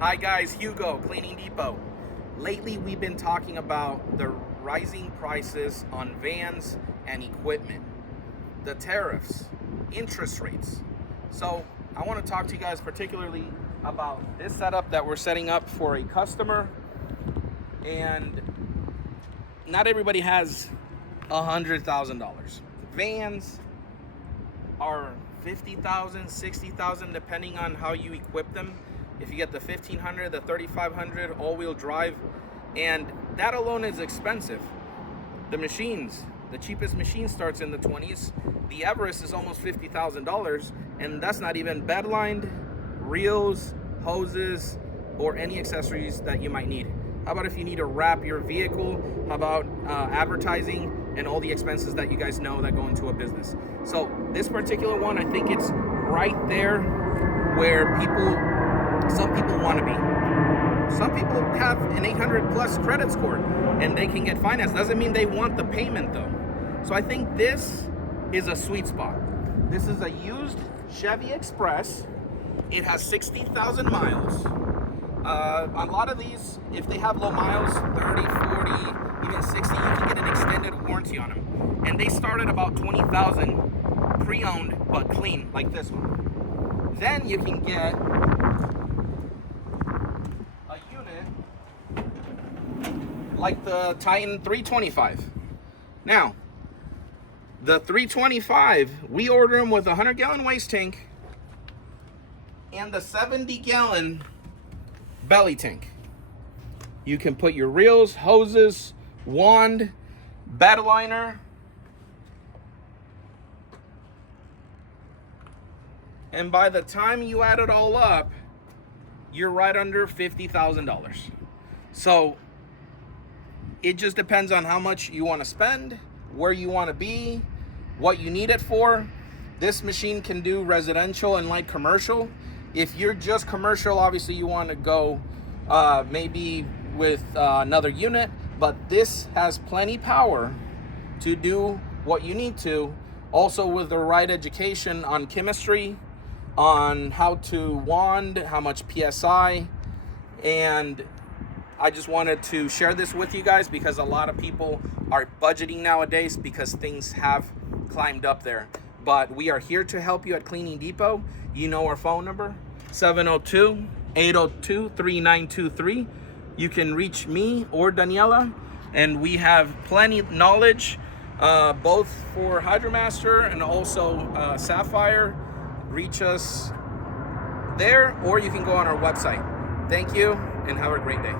Hi guys, Hugo, Cleaning Depot. Lately we've been talking about the rising prices on vans and equipment, the tariffs, interest rates. So I want to talk to you guys particularly about this setup that we're setting up for a customer. And not everybody has $100,000. Vans are 50,000, 60,000, depending on how you equip them. If you get the 1500, the 3500 all-wheel drive, and that alone is expensive. The machines, the cheapest machine starts in the 20s. The Everest is almost $50,000, and that's not even bedlined, reels, hoses, or any accessories that you might need. How about if you need to wrap your vehicle? How about advertising and all the expenses that you guys know that go into a business? So this particular one, I think it's right there where some people want to be. Some people have an 800 plus credit score and they can get financed. Doesn't mean they want the payment though. So I think this is a sweet spot. This is a used Chevy Express. It has 60,000 miles. A lot of these, if they have low miles, 30, 40, even 60, you can get an extended warranty on them. And they start at about 20,000 pre-owned but clean, like this one. Then you can get a unit like the Titan 325. Now, the 325, we order them with a 100-gallon waste tank and the 70-gallon belly tank. You can put your reels, hoses, wand, bed liner, and by the time you add it all up, you're right under $50,000. So it just depends on how much you want to spend, where you want to be, what you need it for. This machine can do residential and light commercial. If you're just commercial, obviously you want to go maybe with another unit, but this has plenty power to do what you need to. Also with the right education on chemistry, on how to wand, how much PSI, and I just wanted to share this with you guys because a lot of people are budgeting nowadays because things have climbed up there. But we are here to help you at Cleaning Depot. You know our phone number, 702-802-3923. You can reach me or Daniela, and we have plenty of knowledge, both for Hydromaster and also Sapphire. Reach us there, or you can go on our website. Thank you, and have a great day.